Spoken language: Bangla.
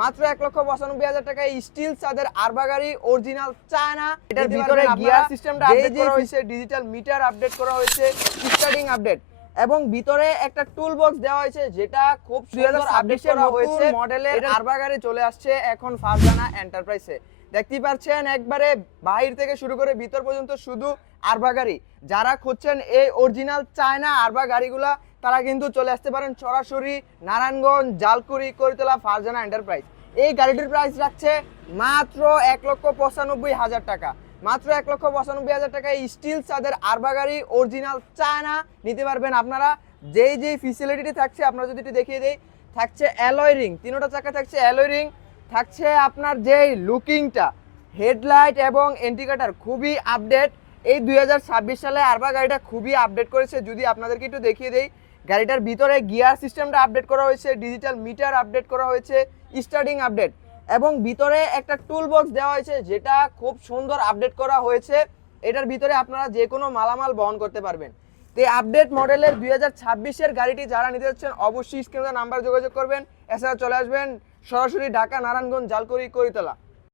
মাত্র ১,৯৫,০০০ টাকায় স্টিল চাঁদের আরবা গাড়ি অরিজিনাল চায়না। এটার ভিতরে গিয়ার সিস্টেমটা আপডেট করা হয়েছে, ডিজিটাল মিটার আপডেট করা হয়েছে, স্টার্টিং আপডেট এবং ভিতরে একটা টুল বক্স দেওয়া হয়েছে যেটা খুব সুন্দর আপডেট করা হয়েছে। মডেলের আরবা গাড়ি চলে আসছে এখন ফারজানা এন্টারপ্রাইজে। দেখতেই পাচ্ছেন একবারে বাহির থেকে শুরু করে ভিতর পর্যন্ত শুধু আরবা গাড়ি। যারা খুঁজছেন এই অরিজিনাল চায়না আরবা গাড়িগুলা তারা কিন্তু চলে আসতে পারেন সরাসরি নারায়ণগঞ্জ জালকুড়ি করিতলা ফারজানা এন্টারপ্রাইজ। এই গাড়িটির প্রাইস রাখছে মাত্র ১,৯৫,০০০ টাকা। মাত্র ১,৯৫,০০০ টাকায় স্টিল চাঁদের আরবা গাড়ি অরিজিনাল চায়না নিতে পারবেন আপনারা। যেই ফেসিলিটি থাকছে আপনারা যদি একটু দেখিয়ে দেই, থাকছে অ্যালয় রিং, তিনটা চাকা থাকছে অ্যালয় রিং, থাকছে আপনার যেই লুকিংটা হেডলাইট এবং ইন্ডিকেটর খুবই আপডেট। এই ২০২৬ সালে আরবা গাড়িটা খুবই আপডেট করেছে। যদি আপনাদেরকে একটু দেখিয়ে দেই, গাড়িটার ভিতরে গিয়ার সিস্টেমটা আপডেট করা হয়েছে, ডিজিটাল মিটার আপডেট করা হয়েছে, স্টার্টিং আপডেট এবং ভিতরে একটা টুল বক্স দেওয়া হয়েছে যেটা খুব সুন্দর আপডেট করা হয়েছে। এটার ভিতরে আপনারা যে কোনো মালামাল বহন করতে পারবেন। তো এই আপডেট মডেলের ২০২৬-এর গাড়িটি যারা নিতে যাচ্ছেন অবশ্যই স্ক্রিনে নাম্বার যোগাযোগ করবেন। এছাড়া চলে আসবেন সরাসরি ঢাকা নারায়ণগঞ্জ জালকুড়ি করিতলা।